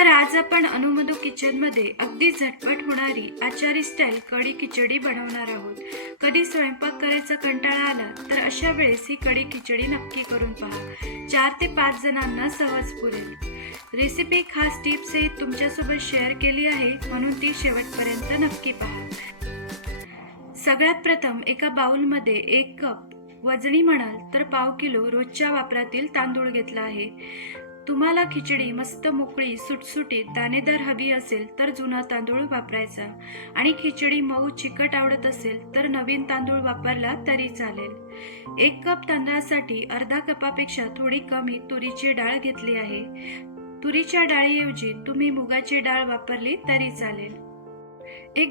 तर आज आपण अनुमधू किचनमध्ये अगदी झटपट होणारी आचारी स्टाईल कढी खिचडी बनवणार आहोत। कधी स्वयंपाक करायचा कंटाळा आला तर अशा वेळेस ही कढी खिचडी नक्की करून पहा। 4 ते 5 जणांना सहज पुरेल। रेसिपी खास टिप्स सहित तुमच्यासोबत शेअर केली आहे, म्हणून ती शेवटपर्यंत नक्की पहा। सगळ्यात प्रथम एका बाउलमध्ये 1 कप वजनी म्हणाल तर पाव किलो रोजच्या वापरातील तांदूळ घेतला आहे। तुम्हाला खिचडी मस्त मोकळी सुटसुटीत दाणेदार हवी असेल तर जुना तांदूळ वापरायचा, आणि खिचडी मऊ चिकट आवडत असेल तर नवीन तांदूळ वापरला तरी चालेल। 1 कप तांदळासाठी अर्धा कपापेक्षा थोडी कमी तुरीची डाळ घेतली आहे। तुरीच्या डाळीऐवजी तुम्ही मुगाची डाळ वापरली तरी चालेल।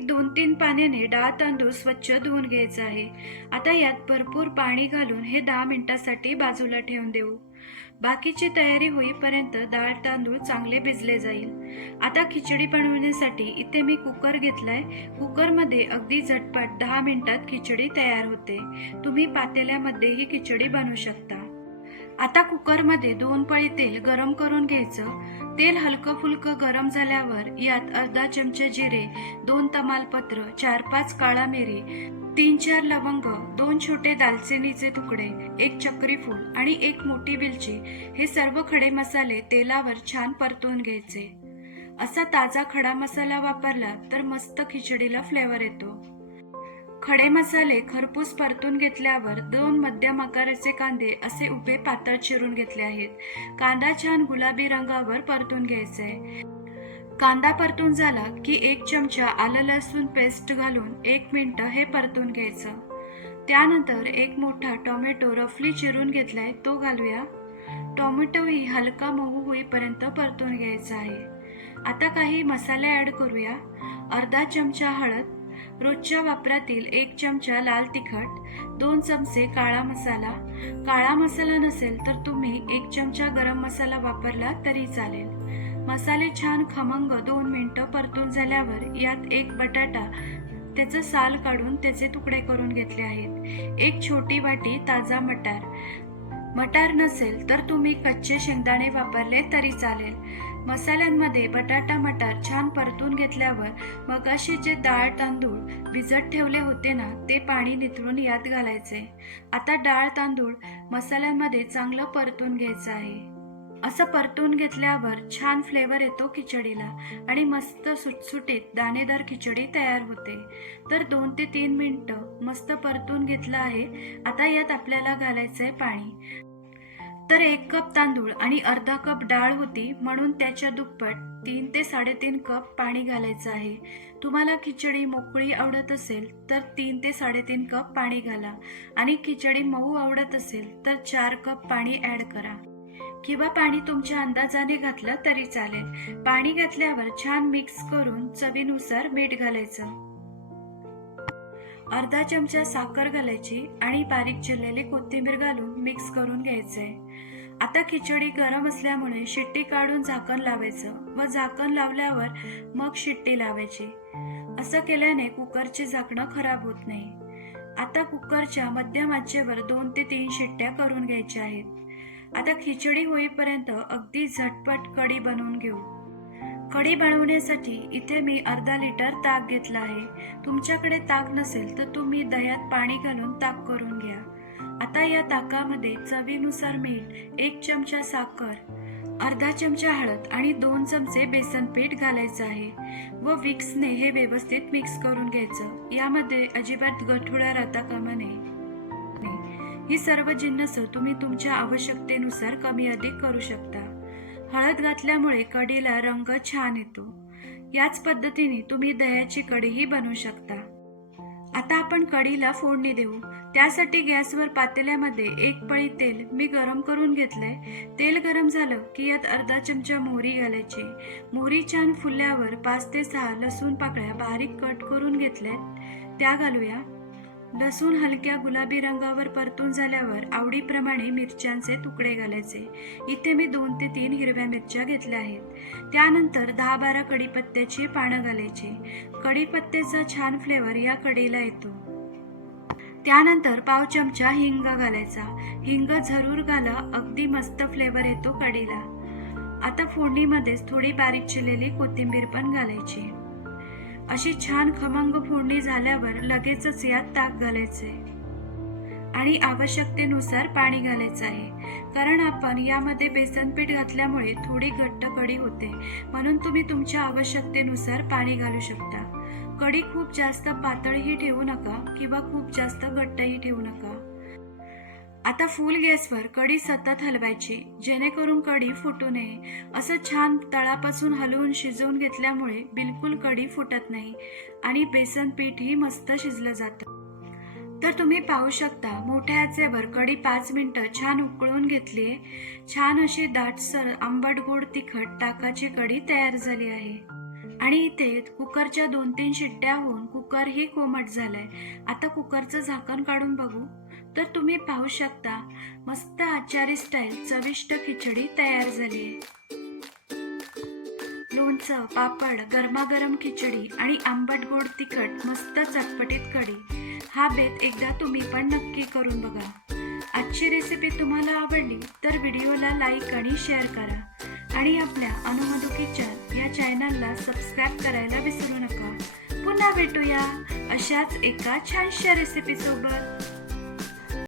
2-3 पाण्याने डाळ तांदूळ स्वच्छ धुवून घ्यायचा आहे। आता यात भरपूर पाणी घालून हे 10 मिनिटांसाठी बाजूला ठेवून देऊ। बाकीची तयारी होईपर्यंत डाळ तांदूळ चांगले भिजले जाईल। आता खिचडी बनवण्यासाठी इथे मी कुकर घेतलाय। कुकरमध्ये अगदी झटपट 10 मिनिटात खिचडी तयार होते। तुम्ही पातेल्यामध्ये ही खिचडी बनवू शकता। आता कुकरमध्ये 2 पळी तेल गरम करून घ्यायचं। तेल हलकं फुलकं गरम झाल्यावर यात अर्धा चमचा जिरे, 2 तमालपत्र, 4-5 काळा मिरी, 3-4 लवंग, 2 छोटे दालचिनीचे तुकडे, 1 चक्री फूल आणि 1 मोठी वेलची हे सर्व खडे मसाले तेलावर छान परतून घ्यायचे। असा ताजा खडा मसाला वापरला तर मस्त खिचडीला फ्लेवर येतो। खडे मसाले खरपूस परतून घेतल्यावर 2 मध्यम आकाराचे कांदे असे उभे पातळ चिरून घेतले आहेत। कांदा छान गुलाबी रंगावर परतून घ्यायचा आहे। कांदा परतून झाला की 1 चमचा आलं लसूण पेस्ट घालून 1 मिनिट हे परतून घ्यायचं। त्यानंतर 1 मोठा टोमॅटो रफली चिरून घेतलाय तो घालूया। टोमॅटोही हलका मऊ होईपर्यंत परतून घ्यायचा आहे। आता काही मसाले ऍड करूया। अर्धा चमचा हळद, रोजच्या वापरातील 1 चमचा लाल तिखट, 2 चमचे काळा मसाला। काळा मसाला नसेल तर तुम्ही 1 चमचा गरम मसाला वापरला तरी चालेल। मसाले छान खमंग 2 मिनिटं परतून झाल्यावर यात 1 बटाटा त्याचं साल काढून त्याचे तुकडे करून घेतले आहेत। 1 छोटी वाटी ताजा मटार। मटार नसेल तर तुम्ही कच्चे शेंगदाणे वापरले तरी चालेल। मसाल्यांमध्ये बटाटा मटार छान परतून घेतल्यावर मगाशी जे डाळ तांदूळ भिजत ठेवले होते ना, ते पाणी निथळून यात घालायचे। आता डाळ तांदूळ मसाल्यांमध्ये चांगलं परतून घ्यायचं आहे। असं परतून घेतल्यावर छान फ्लेवर येतो खिचडीला आणि मस्त सुटसुटीत दाणेदार खिचडी तयार होते। तर 2 ते 3 मिनिटं मस्त परतून घेतलं आहे। आता यात आपल्याला घालायचंय पाणी। तर 1 कप तांदूळ आणि अर्धा कप डाळ होती, म्हणून त्याच्या दुप्पट 3 ते 3.5 कप पाणी घालायचं आहे। तुम्हाला खिचडी मोकळी आवडत असेल तर 3 ते 3.5 कप पाणी घाला, आणि खिचडी मऊ आवडत असेल तर 4 कप पाणी ऍड करा, किंवा पाणी तुमच्या अंदाजाने घातलं तरी चालेल। पाणी घातल्यावर छान मिक्स करून चवीनुसार मीठ घालायचं। अर्धा चमचा साखर घालायची आणि बारीक चिरलेली कोथिंबीर घालून मिक्स करून घ्यायचंय। आता खिचडी गरम असल्यामुळे शिट्टी काढून झाकण लावायचं व झाकण लावल्यावर मग शिट्टी लावायची। असं केल्याने कुकरची झाकणं खराब होत नाही। आता कुकरच्या मध्यम आचेवर 2 ते 3 शिट्ट्या करून घ्यायच्या आहेत। आता खिचडी होईपर्यंत अगदी झटपट कढी बनवून घेऊ। कढी बनवण्यासाठी इथे मी अर्धा लिटर ताक घेतला आहे। तुमच्याकडे ताक नसेल तर तुम्ही दह्यात पाणी घालून ताक करून घ्या। आता या ताकामध्ये चवीनुसार मीठ, 1 चमचा साखर, अर्धा चमचा हळद आणि 2 चमचे बेसन पीठ घालायचं आहे व विक्सने हे व्यवस्थित मिक्स करून घ्यायचं। यामध्ये अजिबात गठुडा राहता कामा नये। ही सर्व जिन्नस तुम्ही तुमच्या आवश्यकतेनुसार कमी अधिक करू शकता। हळद घातल्यामुळे कढीला रंग छान येतो। याच पद्धतीने तुम्ही दह्याची कढीही बनवू शकता। आता आपण कढीला फोडणी देऊ। त्यासाठी गॅसवर पातेल्यामध्ये 1 पळी तेल मी गरम करून घेतलंय। तेल गरम झालं की यात अर्धा चमचा मोहरी घालायची। मोहरी छान फुलल्यावर 5 ते 6 लसूण पाकळ्या बारीक कट करून घेतल्यात त्या घालूया। लसूण हलक्या गुलाबी रंगावर परतून झाल्यावर आवडीप्रमाणे मिरच्यांचे तुकडे घालायचे। इथे मी 2 ते 3 हिरव्या मिरच्या घेतल्या आहेत। त्यानंतर 10-12 कढीपत्त्याची पानं घालायची। कढीपत्त्याचा छान फ्लेवर या कढीला येतो। त्यानंतर पाव चमचा हिंग घालायचा। हिंग जरूर घाला, अगदी मस्त फ्लेवर येतो कढीला। आता फोडणीमध्येच थोडी बारीक चिरलेली कोथिंबीर पण घालायची. अशी छान खमंग फोडणी झाल्यावर लगेचच यात ताक घालायचे आणि आवश्यकतेनुसार पाणी घालायचं आहे. कारण आपण यामध्ये बेसन पीठ घातल्यामुळे थोडी घट्ट कढी होते, म्हणून तुम्ही तुमच्या आवश्यकतेनुसार पाणी घालू शकता. कढी खूप जास्त पातळही ठेवू नका किंवा खूप जास्त घट्टही ठेवू नका. आता फुल गॅसवर कढी सतत हलवायची, जेणेकरून कढी फुटू नये. असं छान तळापासून हलवून शिजवून घेतल्यामुळे बिलकुल कढी फुटत नाही आणि बेसन पीठही मस्त शिजलं जातं. तर तुम्ही पाहू शकता, मोठ्या आचेवर कढी 5 मिनिटं छान उकळून घेतलीये. छान अशी दाटसर आंबट गोड तिखट ताकाची कढी तयार झाली आहे. आणि इथे कुकरच्या 2-3 शिट्ट्या होऊन कुकरही कोमट झालाय. आता कुकरचं झाकण काढून बघू तर तुम्ही पाहू शकता, मस्त आचारी स्टाईल चविष्ट खिचडी तयार झाली आहे. लोणचं, पापड, गरमागरम खिचडी आणि आंबट गोड तिखट मस्त चटपटीत कढी. हा बेत एकदा तुम्ही पण नक्की करून बघा. आजची रेसिपी तुम्हाला आवडली तर व्हिडिओला लाईक आणि शेअर करा आणि आपल्या अनुमधू किचन या चॅनलला सबस्क्राईब करायला विसरू नका. पुन्हा भेटूया अशाच एका छानशा रेसिपी सोबत.